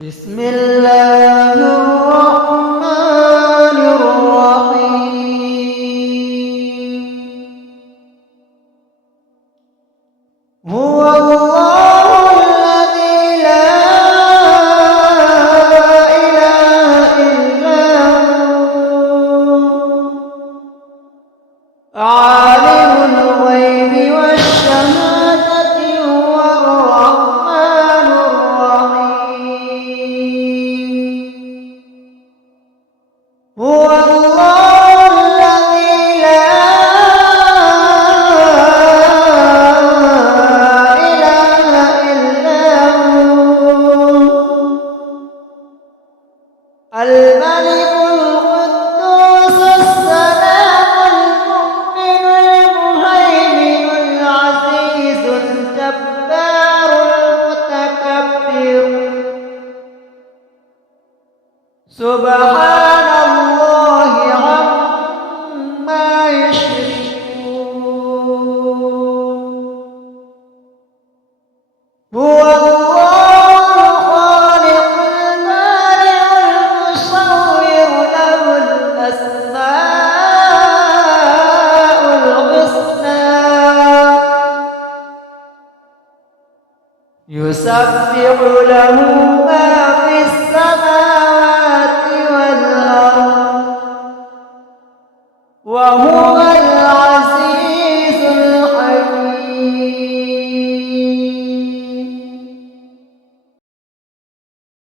بسم الله الرحمن الرحيم. هو الله الذي لا إله إلا هو عالم الغيب والشهادة هو الرحمن الرحيم. هو الله الذي لا إله إلا هو الملك القدوس السلام المؤمن المهيمن العزيز الجبار المتكبر سبحان الله عما يشركون. هو الله الخالق البارئ المصور له الأسماء الحسنى يسبح له ما في السماوات والأرض وهو